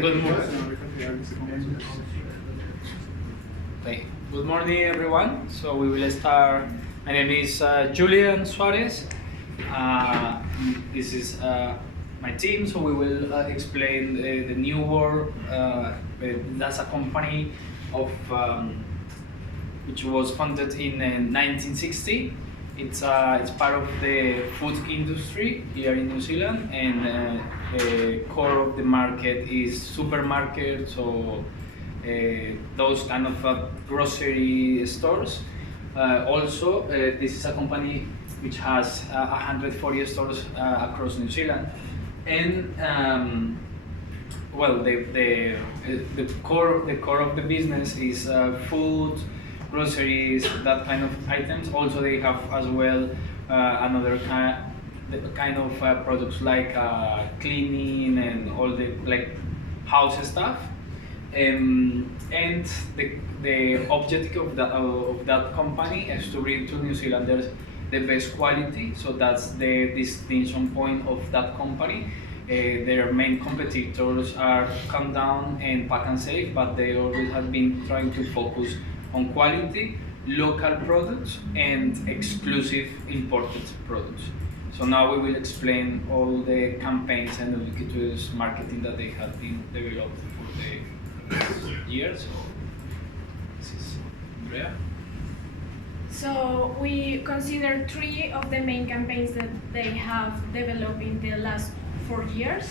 Good morning. Okay. Good morning, everyone. So we will start. My name is Julian Suarez. Uh, this is my team. So we will explain the New World. That's a company of which was founded in 1960. It's part of the food industry here in New Zealand, and the core of the market is supermarkets or those kind of grocery stores. Also, this is a company which has 140 stores across New Zealand, and well, the core of the business is food, groceries, that kind of items. Also, they have as well another kind of products like cleaning and all the like house stuff. And the objective of that company is to bring to New Zealanders the best quality. So that's the distinction point of that company. Their main competitors are Countdown and Pack and Save, but they always have been trying to focus on quality, local products, and exclusive imported products. So now we will explain all the campaigns and ubiquitous marketing that they have been developed for the years. So this is Andrea. So we consider three of the main campaigns that they have developed in the last 4 years.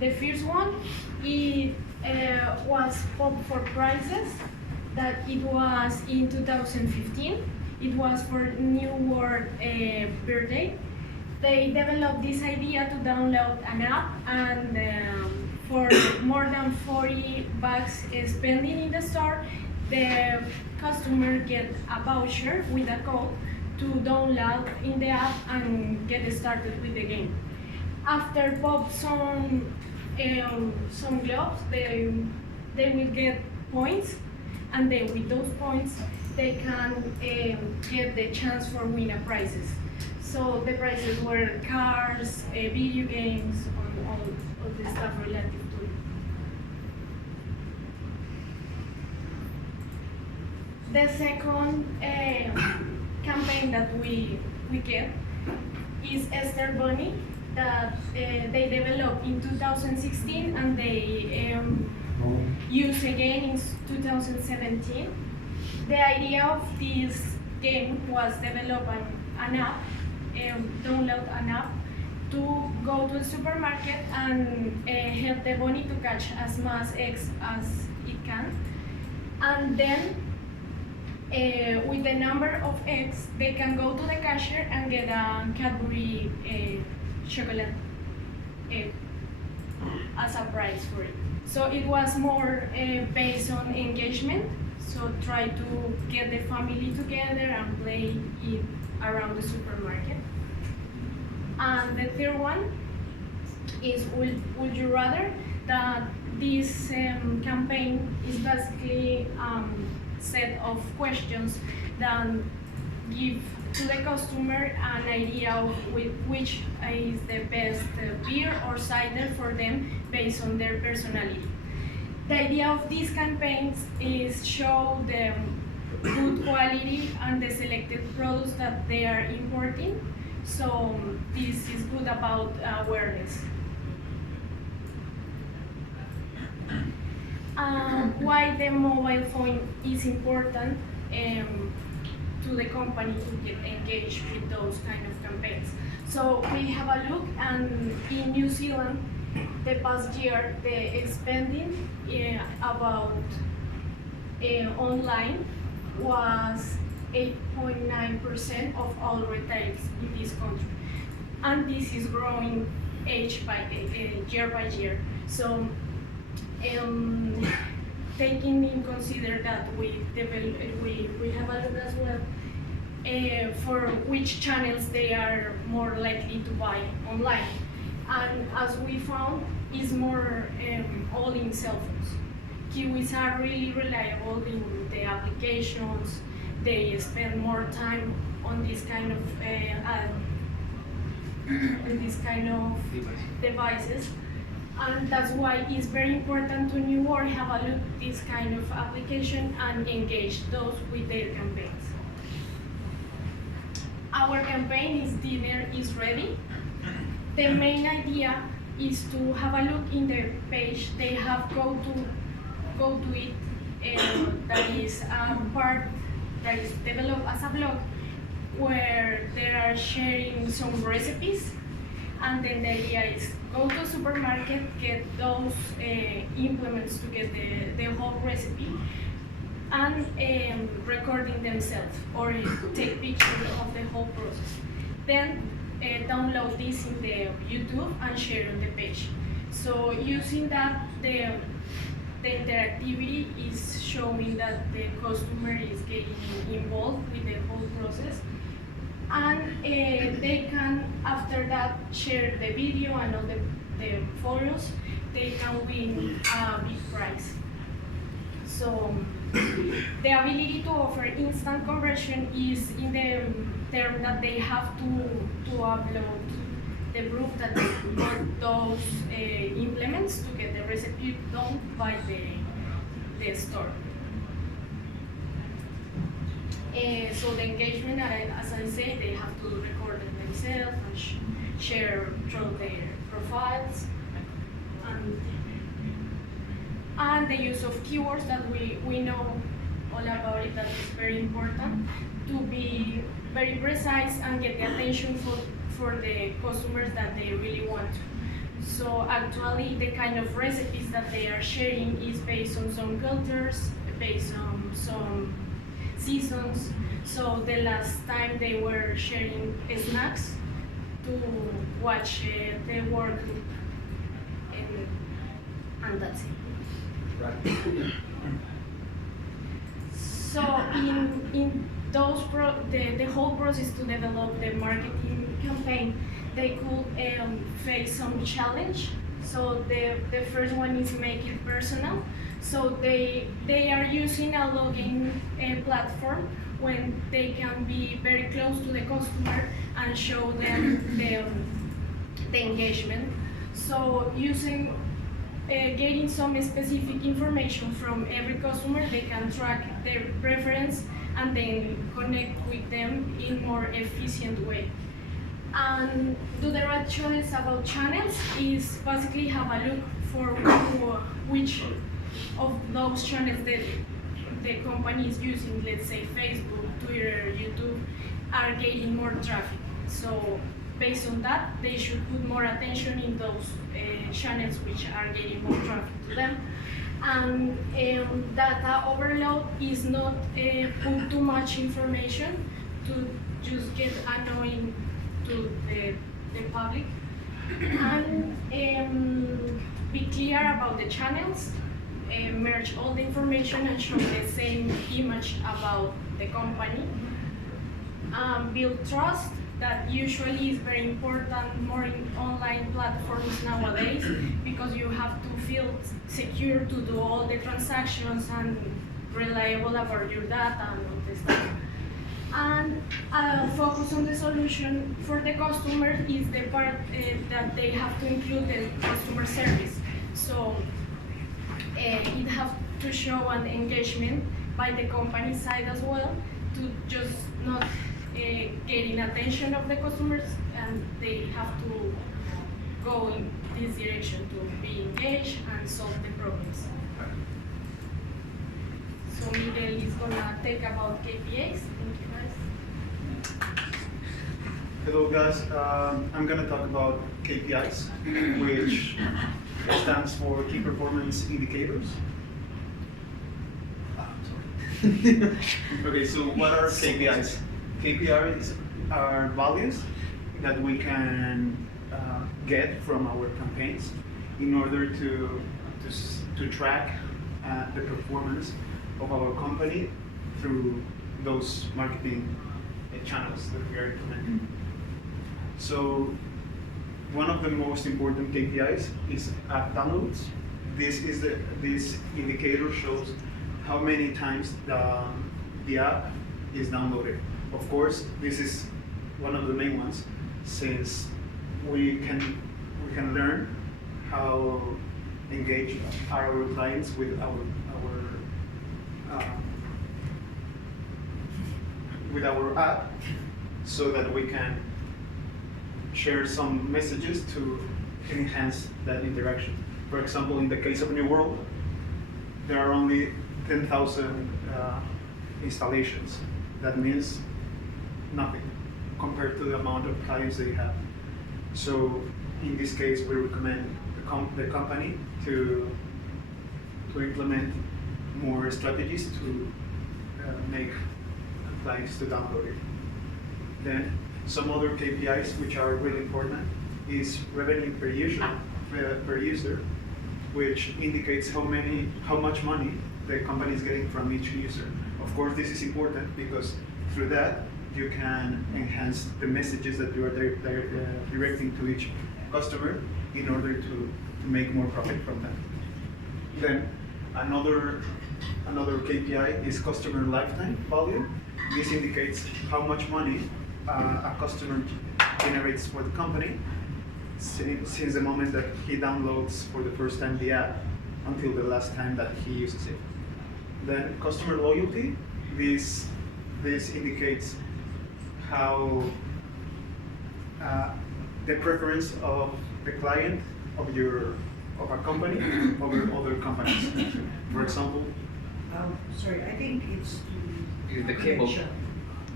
The first one was Pop for Prices, that it was in 2015. It was for New World birthday. They developed this idea to download an app, and for more than 40 bucks spending in the store, the customer get a voucher with a code to download in the app and get started with the game. After pop some gloves, they will get points, and then with those points they can get the chance for winning prizes. So the prizes were cars, video games, and all of the stuff related to it. The second campaign that we get is Esther Bunny, that they developed in 2016 and they used again in 2017. The idea of this game was develop an app, download an app to go to the supermarket and help the bunny to catch as much eggs as it can. And then with the number of eggs, they can go to the cashier and get a Cadbury chocolate egg as a prize for it. So it was more based on engagement. So try to get the family together and play it around the supermarket. And the third one is Would You Rather? That this campaign is basically set of questions that give to the customer an idea of which is the best beer or cider for them based on their personality. The idea of these campaigns is show the good quality and the selected products that they are importing. So this is good about awareness. Why the mobile phone is important to the company to get engaged with those kind of campaigns. So we have a look, and in New Zealand, the past year, the spending about online was 8.9% of all retails in this country, and this is growing year by year. So taking in consider that we have a look as well for which channels they are more likely to buy online, and as we found, is more all in cell phones. Kiwis are really reliable in the applications. They spend more time on this kind of devices, And that's why it's very important to new or have a look at this kind of application and engage those with their campaigns. Our campaign is Dinner is Ready. The main idea is to have a look in their page. They have go to it, that is a part that is developed as a blog where they are sharing some recipes, and then the idea is go to supermarket, get those implements to get the whole recipe, and recording themselves or take pictures of the whole process. Then download this in the YouTube and share on the page. So using that, the interactivity is showing that the customer is getting involved with the whole process. And they can, after that, share the video and all the photos. They can win a big prize. So the ability to offer instant conversion is in the term that they have to upload the proof that they got those implements to get the recipe done by the store. So the engagement, as I say, they have to record it themselves and share through their profiles, and the use of keywords that we know all about it, that is very important to be very precise and get the attention for the customers that they really want. So actually the kind of recipes that they are sharing is based on some cultures, based on some seasons. So the last time they were sharing snacks to watch the World Cup, and that's it. Right. So in those the whole process to develop the marketing campaign, they could face some challenge. So the first one is make it personal. So they are using a login platform when they can be very close to the customer and show them the engagement. So using getting some specific information from every customer, they can track their preference and then connect with them in more efficient way. And do the right choice about channels is basically have a look for which of those channels that the company is using, let's say Facebook, Twitter, YouTube, are getting more traffic. So based on that, they should put more attention in those channels which are getting more traffic to them. And data overload is not put too much information to just get annoying to the public. And be clear about the channels, merge all the information and show the same image about the company. Build trust, that usually is very important more in online platforms nowadays, because you have to feel secure to do all the transactions and reliable about your data and all this stuff. And focus on the solution for the customer is the part that they have to include the customer service. So it has to show an engagement by the company side as well, to just not getting attention of the customers, and they have to go in this direction to be engaged and solve the problems. So Miguel is gonna talk about KPIs. Thank you guys. Hello guys, I'm gonna talk about KPIs, which stands for Key Performance Indicators. Okay, so what are KPIs? KPIs are values that we can get from our campaigns in order to track the performance of our company through those marketing channels that we are implementing. So one of the most important KPIs is app downloads. This indicator shows how many times the app is downloaded. Of course, this is one of the main ones, since we can learn how engaged are our clients with our app, so that we can share some messages to enhance that interaction. For example, in the case of New World, there are only 10,000 installations. That means nothing compared to the amount of clients they have. So in this case, we recommend the company to implement more strategies to make clients to download it. Then some other KPIs which are really important is revenue per user, which indicates how much money the company is getting from each user. Of course, this is important because through that you can enhance the messages that you are directing to each customer in order to make more profit from them. Then another KPI is customer lifetime value. This indicates how much money a customer generates for the company since the moment that he downloads for the first time the app until the last time that he uses it. Then customer loyalty. This indicates how the preference of the client of a company over other companies. For example, Sorry, I think it's Is the cable? connection.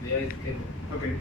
Yeah, it's cable. okay.